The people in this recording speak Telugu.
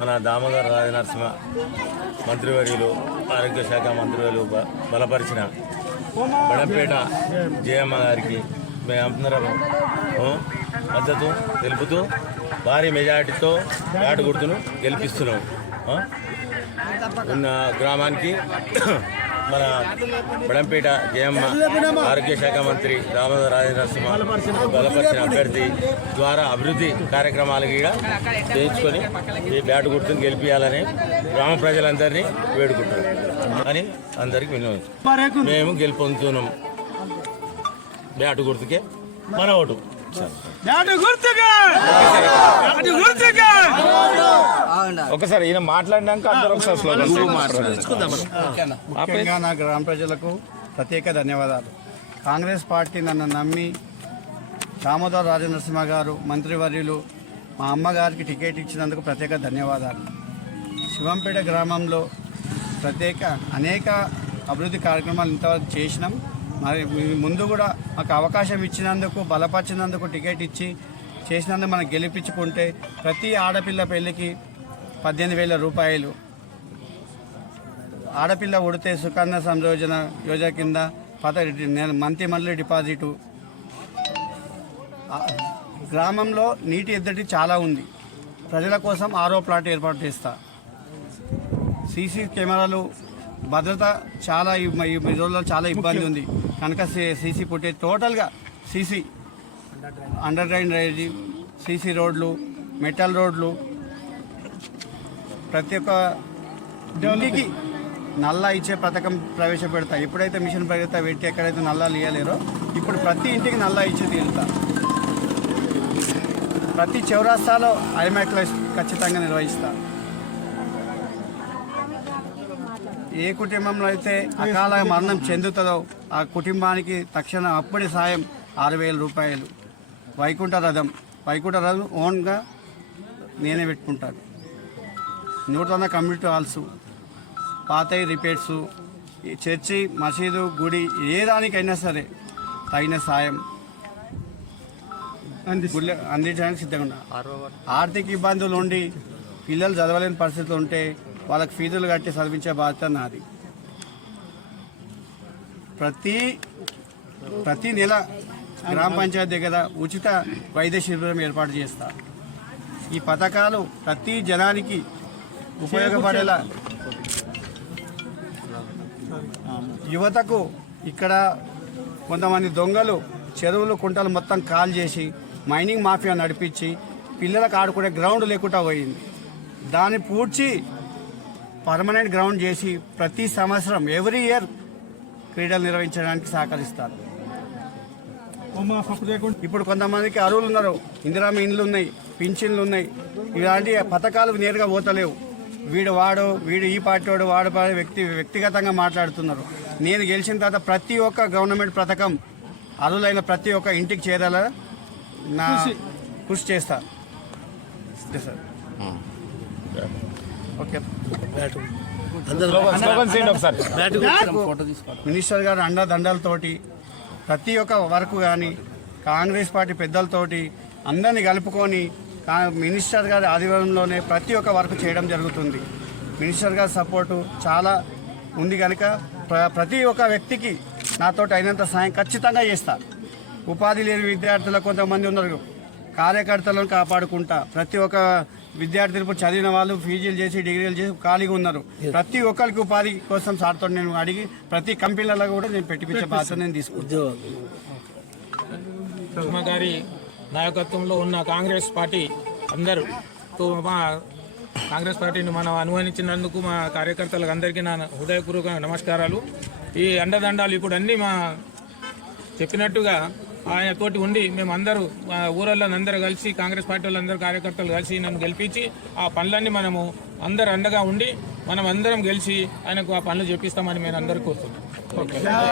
మన దామోదర్ రాజనరసింహ మంత్రివర్యులు ఆరోగ్య శాఖ మంత్రివర్యులు బలపరిచిన బడంపేట జయమ్మ గారికి మేమందరం మద్దతు తెలుపుతూ భారీ మెజారిటీతో బ్యాట్ గుర్తును గెలిపిస్తున్నాం? ఉన్న గ్రామానికి మన బడంపేట జయమ్మ ఆరోగ్య శాఖ మంత్రి దామోదర్ రాజనరసింహ బలపరిచిన అభ్యర్థి ద్వారా అభివృద్ధి కార్యక్రమాలు కూడా చేయించుకొని ఈ బ్యాట్ గుర్తును గెలిపించాలని గ్రామ ప్రజలందరినీ వేడుకుంటున్నాం. అని అందరికి వినియోగించాం మేము గెలుపొందుతున్నాం. బ్యాట్ గుర్తుకే మన ఓటు. ఒకసారి ఈయన మాట్లాడినాక అందరూ ఒకసారి స్లోగన్ ముఖ్యంగా. నా గ్రామ ప్రజలకు ప్రత్యేక ధన్యవాదాలు. కాంగ్రెస్ పార్టీ నన్ను నమ్మి దామోదర్ రాజనరసింహ గారు మంత్రివర్యులు మా అమ్మగారికి టికెట్ ఇచ్చినందుకు ప్రత్యేక ధన్యవాదాలు. శివంపేట గ్రామంలో ప్రత్యేక అనేక అభివృద్ధి కార్యక్రమాలు ఇంతవరకు చేసినాం. మరి ముందు కూడా మాకు అవకాశం ఇచ్చినందుకు బలపరిచినందుకు టికెట్ ఇచ్చి చేసినందుకు మనం గెలిపించుకుంటే ప్రతి ఆడపిల్ల పెళ్ళికి పద్దెనిమిది వేల రూపాయలు. ఆడపిల్ల ఉడితే సుకన్య సంయోజన యోజన కింద పద నేను మంత్లీ మంత్లీ డిపాజిటు. గ్రామంలో నీటి ఎద్దడి చాలా ఉంది. ప్రజల కోసం ఆరో ప్లాట్ ఏర్పాటు చేస్తా. సీసీ కెమెరాలు భద్రత చాలా ఈ రోజుల్లో చాలా ఇబ్బంది ఉంది. కనుక సీసీ పుట్టే టోటల్గా CC under drain drainage CC రోడ్లు మెటల్ రోడ్లు ప్రతి ఒక్క ఇంటికి నల్లా ఇచ్చే పథకం ప్రవేశపెడతా. ఎప్పుడైతే మిషన్ ప్రగతి పెట్టి ఎక్కడైతే నల్లాలు ఇవ్వలేరో ఇప్పుడు ప్రతి ఇంటికి నల్లా ఇచ్చి తీరుతా. ప్రతి చౌరాస్తాలో ఐమాక్లో ఖచ్చితంగా నిర్వహిస్తా. ఏ కుటుంబంలో అయితే అకాల మరణం చెందుతుందో ఆ కుటుంబానికి తక్షణ అప్పటి సాయం ఆరు వేల రూపాయలు. వైకుంఠ రథం. వైకుంఠ రథం ఓన్గా నేనే పెట్టుకుంటాను. నూతన కమ్యూనిటీ హాల్స్ పాతయి రిపేర్స్ ఈ చర్చి మసీదు గుడి ఏ దానికైనా సరే తగిన సాయం. గుళ్ళ- అందించడానికి సిద్ధంగా ఆర్థిక ఇబ్బందులు ఉండి పిల్లలు చదవలేని పరిస్థితులు ఉంటే వాళ్ళకి ఫీజులు కట్టి చదివించే బాధ్యత నాది. ప్రతి ప్రతి నెల గ్రామ పంచాయతీ దగ్గర ఉచిత వైద్య శిబిరం ఏర్పాటు చేస్తా. ఈ పథకాలు ప్రతి జనానికి ఉపయోగపడేలా యువతకు ఇక్కడ కొంతమంది దొంగలు చెరువులు కుంటలు మొత్తం కాల్ చేసి మైనింగ్ మాఫియా నడిపించి పిల్లలకు ఆడుకునే గ్రౌండ్ లేకుండా పోయింది. దాన్ని పూడ్చి పర్మనెంట్ గ్రౌండ్ చేసి ప్రతి సంవత్సరం ఎవ్రీ ఇయర్ క్రీడలు నిర్వహించడానికి సహకరిస్తారు. ఇప్పుడు కొంతమందికి అరువులు ఉన్నారు. ఇందిరామ ఇండ్లు ఉన్నాయి పింఛన్లు ఉన్నాయి. ఇలాంటి పథకాలు నేరుగా పోతలేవు. వీడు వాడు వీడు ఈ పార్టీ వాడు వాడు పాడు వ్యక్తి వ్యక్తిగతంగా మాట్లాడుతున్నారు. నేను గెలిచిన తర్వాత ప్రతి ఒక్క గవర్నమెంట్ పథకం అరువులైన ప్రతి ఒక్క ఇంటికి చేరాల నా కృషి. చేస్తా. సార్ మినిస్టర్ గారు అండదండలతోటి ప్రతి ఒక్క వర్క్ కానీ కాంగ్రెస్ పార్టీ పెద్దలతోటి అందరినీ కలుపుకొని కా- మినిస్టర్ గారి ఆధ్వర్యంలోనే ప్రతి ఒక్క వర్క్ చేయడం జరుగుతుంది. మినిస్టర్ గారి సపోర్టు చాలా ఉంది కనుక ప్ర- ప్రతి ఒక్క వ్యక్తికి నాతో అయినంత సాయం ఖచ్చితంగా చేస్తా. ఉపాధి లేని విద్యార్థులు కొంతమంది ఉన్నారు. కార్యకర్తలను కాపాడుకుంటా ప్రతి ఒక్క విద్యార్థులు ఇప్పుడు చదివిన వాళ్ళు పీజీలు చేసి డిగ్రీలు చేసి ఖాళీగా ఉన్నారు. ప్రతి ఒక్కరికి ఉపాధి కోసం సార్తో నేను అడిగి ప్రతి కంపెనీలలో కూడా నేను పెట్టిపించే బాధ్యత నేను తీసుకుంటాను. సుష్మా గారి నాయకత్వంలో ఉన్న కాంగ్రెస్ పార్టీ అందరూ తో మా కాంగ్రెస్ పార్టీని మనం అనుమానించినందుకు మా కార్యకర్తలకు అందరికీ నా హృదయపూర్వక నమస్కారాలు. ఈ అండదండాలు ఇప్పుడు అన్నీ మా చెప్పినట్టుగా ఆయన తోటి ఉండి మేము అందరూ ఊరల్లో అందరూ కలిసి కాంగ్రెస్ పార్టీ వాళ్ళందరూ కార్యకర్తలు కలిసి నన్ను గెలిపించి ఆ పనులన్నీ మనము అందరు అండగా ఉండి మనం అందరం గెలిచి ఆయనకు ఆ పనులు చేపిస్తామని మేము అందరూ కోరుతున్నాం. ఓకే.